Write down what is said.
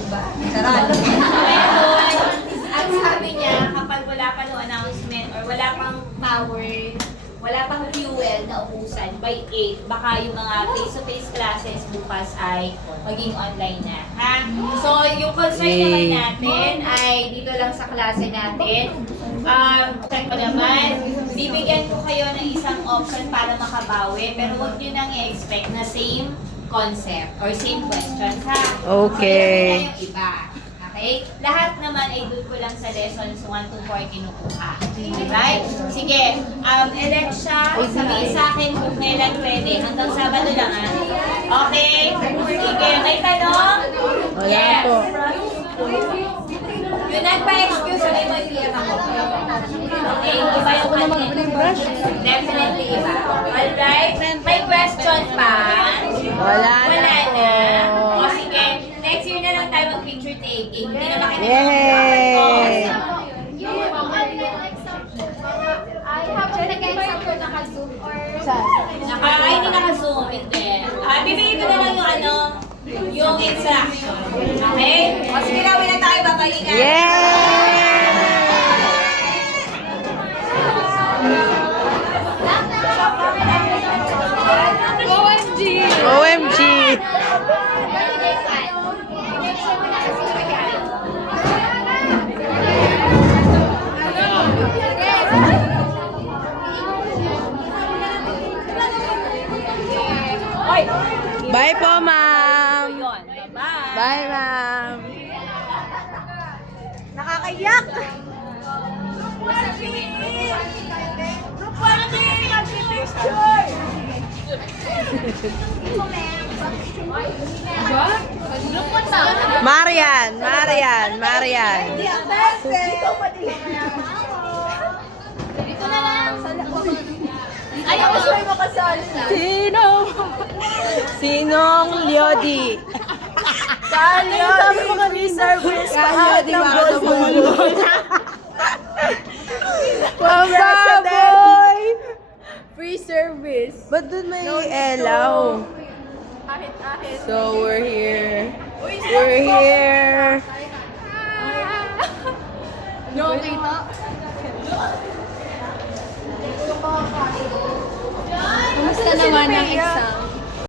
Diba? Sarado. Ngayon, ang sabi niya, kapag wala pa no announcement or wala pang power, wala pang fuel na ubusan by 8, baka yung mga face-to-face classes bukas ay maging online na. Ha? So, yung concern naman natin ay dito lang sa klase natin. Check ko naman, bibigyan ko kayo ng isang option para makabawi, pero huwag nyo nang i-expect na same concept or same questions, ha? Okay. So, yung iba. Okay? Lahat naman ay doon ko lang sa lessons 1 to 4 kinukuha. Right? Sige, elect siya, sabihin sa akin kung kailan pwede. Hanggang Sabado lang, ha? Okay? Sige, may tanong? Wala po. Yung nagpa-excuse, sabi mo iiyak ako. Okay, iba yung content. Definitely iba. Alright? May question pa? Wala Wala na na. po. O sige, next year na lang tayo mag-picture taking. Hindi na makita. Yay! I have to nag-example naka-zoom or... Ay, hindi naka-zoom. Hindi. Bibigyan ko na lang yung ano, yung instruction. Okay? O sige na, wala tayo. Babalikan. Yay! OMG! Oy! Bye po, ma'am! Yun. Bye-bye. Bye, ma'am! Nakakayak! Marian! Marian! Marian! Dito na lang. Ayaw ko siya makasali na. Sinong Liodi? Sabi mo kami service lahat ng bulbul. Pambaboy! Free service. Ba't dun may elaw? Ahit-ahit. So, we're here. We're here. No, kita. Kamusta naman ang exam?